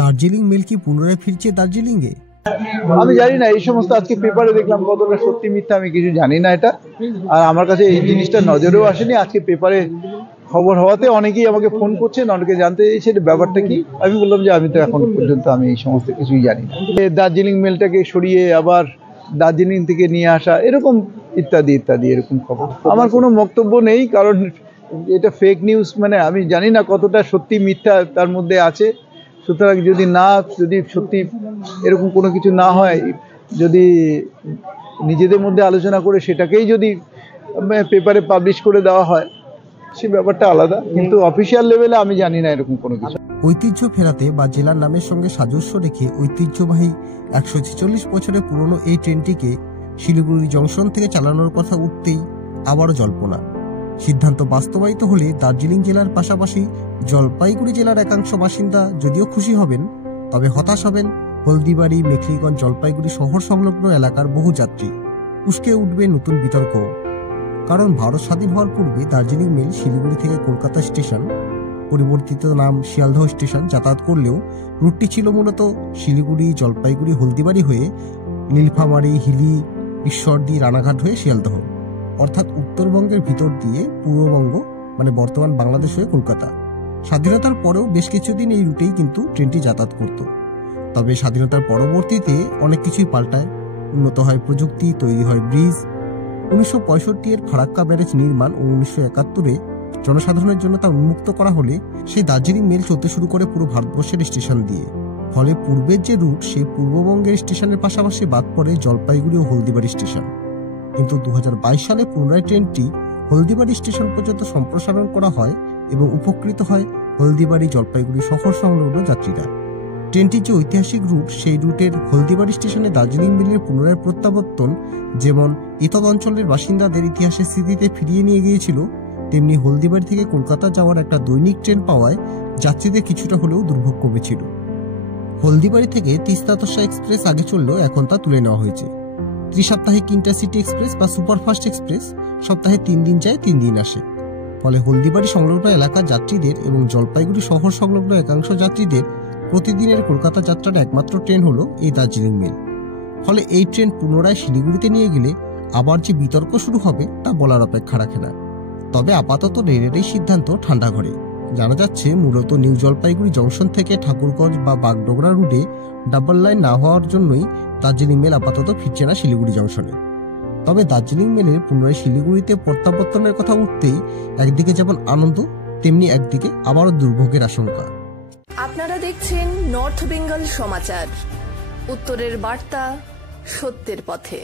Darjeeling mail কি পুনরায় ফিরছে দার্জিলিংয়ে? আমি জানি না, এই সমস্ত আজকে পেপারে দেখলাম, কতটা সত্যি মিথ্যা আমি কিছু জানি না এটা। আর আমার কাছে এই জিনিসটা নজরেও আসেনি। আজকে পেপারে খবর হওয়াতে অনেকেই আমাকে ফোন করছেন, অনেকে জানতে চাইছে ব্যাপারটা কি। আমি বললাম যে আমি তো এখন পর্যন্ত আমি এই সমস্ত কিছুই জানি না। দার্জিলিং মেলটাকে সরিয়ে আবার দার্জিলিং থেকে নিয়ে আসা, এরকম ইত্যাদি ইত্যাদি এরকম খবর। আমার কোনো বক্তব্য নেই, কারণ এটা ফেক নিউজ, মানে আমি জানি না কতটা সত্যি মিথ্যা তার মধ্যে আছে। সুতরাং যদি সত্যি এরকম কোনো কিছু না হয়, যদি নিজেদের মধ্যে আলোচনা করে সেটাকেই যদি পেপারে পাবলিশ করে দেওয়া হয়, সে ব্যাপারটা আলাদা, কিন্তু অফিসিয়াল লেভেলে আমি জানি না এরকম কোনো কিছু। ঐতিহ্য ফেরাতে বা জেলার নামের সঙ্গে সাদৃশ্য রেখে ঐতিহ্যবাহী 146 বছরের পুরনো এই ট্রেনটিকে শিলিগুড়ি জংশন থেকে চালানোর কথা উঠতেই আবারও জল্পনা। সিদ্ধান্ত বাস্তবায়িত হলে দার্জিলিং জেলার পাশাপাশি জলপাইগুড়ি জেলার একাংশ বাসিন্দা যদিও খুশি হবেন, তবে হতাশ হবেন হলদিবাড়ি, মেখলিগঞ্জ, জলপাইগুড়ি শহর সংলগ্ন এলাকার বহু যাত্রী। উস্কে উঠবে নতুন বিতর্ক। কারণ ভারত স্বাধীন হওয়ার পূর্বে দার্জিলিং মেল শিলিগুড়ি থেকে কলকাতা স্টেশন, পরিবর্তিত নাম শিয়ালদহ স্টেশন, যাতায়াত করলেও রুটটি ছিল মূলত শিলিগুড়ি, জলপাইগুড়ি, হলদিবাড়ি হয়ে নীলফামারী, হিলি, ঈশ্বরদী, রানাঘাট হয়ে শিয়ালদহ, অর্থাৎ উত্তরবঙ্গের ভিতর দিয়ে পূর্ববঙ্গ মানে বর্তমান বাংলাদেশ হয়ে কলকাতা। স্বাধীনতার পরেও বেশ কিছুদিন এই রুটেই কিন্তু ট্রেনটি যাতায়াত করত। তবে স্বাধীনতার পরবর্তীতে অনেক কিছুই পাল্টায়। উন্নত হয় প্রযুক্তি, তৈরি হয় ব্রিজ। 1965 ফারাক্কা ব্যারেজ নির্মাণ ও 1971 জনসাধারণের জন্য তা উন্মুক্ত করা হলে সেই দার্জিলিং মেল চলতে শুরু করে পুরো ভারতবর্ষের স্টেশন দিয়ে। ফলে পূর্বের যে রুট, সেই পূর্ববঙ্গের স্টেশনের পাশাপাশি বাদ পড়ে জলপাইগুড়ি ও হলদিবাড়ি স্টেশন। কিন্তু 2022 সালে পুনরায় ট্রেনটি হলদিবাড়ি স্টেশন পর্যন্ত সম্প্রসারণ করা হয় এবং উপকৃত হয় হলদিবাড়ি, জলপাইগুড়ি শহর সংলগ্ন যাত্রীরা। ট্রেনটির যে ঐতিহাসিক রুট, সেই রুটের হলদিবাড়ি স্টেশনে দার্জিলিং মেলের পুনরায় প্রত্যাবর্তন যেমন এতদ অঞ্চলের বাসিন্দাদের ইতিহাসের স্মৃতিতে ফিরিয়ে নিয়ে গিয়েছিল, তেমনি হলদিবাড়ি থেকে কলকাতা যাওয়ার একটা দৈনিক ট্রেন পাওয়ায় যাত্রীদের কিছুটা হলেও দুর্ভোগ কমেছিল। হলদিবাড়ি থেকে তিস্তা তোষা এক্সপ্রেস আগে চললেও এখন তা তুলে নেওয়া হয়েছে। ত্রিসাপ্তাহিক ইন্টারসিটি এক্সপ্রেস বা সুপারফাস্ট এক্সপ্রেস সপ্তাহে 3 দিন যায়, 3 দিন আসে। ফলে হলদিবাড়ি সংলগ্ন এলাকার যাত্রীদের এবং জলপাইগুড়ি শহর সংলগ্ন একাংশ যাত্রীদের প্রতিদিনের কলকাতা যাত্রার একমাত্র ট্রেন হলো এই দার্জিলিং মেল। ফলে এই ট্রেন পুনরায় শিলিগুড়িতে নিয়ে গেলে আবার যে বিতর্ক শুরু হবে তা বলার অপেক্ষা রাখে না। তবে আপাতত রেলের এই সিদ্ধান্ত ঠান্ডা ঘরে। জানা যাচ্ছে মূলত নিউ জলপাইগুড়ি জংশন থেকে ঠাকুরগঞ্জ বা বাগডোগরা রুটে ডাবল লাইন না হওয়ার জন্যই দার্জিলিং মেল আপাতত ফিরছে না শিলিগুড়ি জংশনে। তবে দার্জিলিং মেলের পুনরায় শিলিগুড়িতে প্রত্যাবর্তনের কথা উঠতেই একদিকে যেমন আনন্দ, তেমনি একদিকে আবারও দুর্ভোগের আশঙ্কা। আপনারা দেখছেন নর্থ বেঙ্গল সমাচার, উত্তরের বার্তা, সত্যের পথে।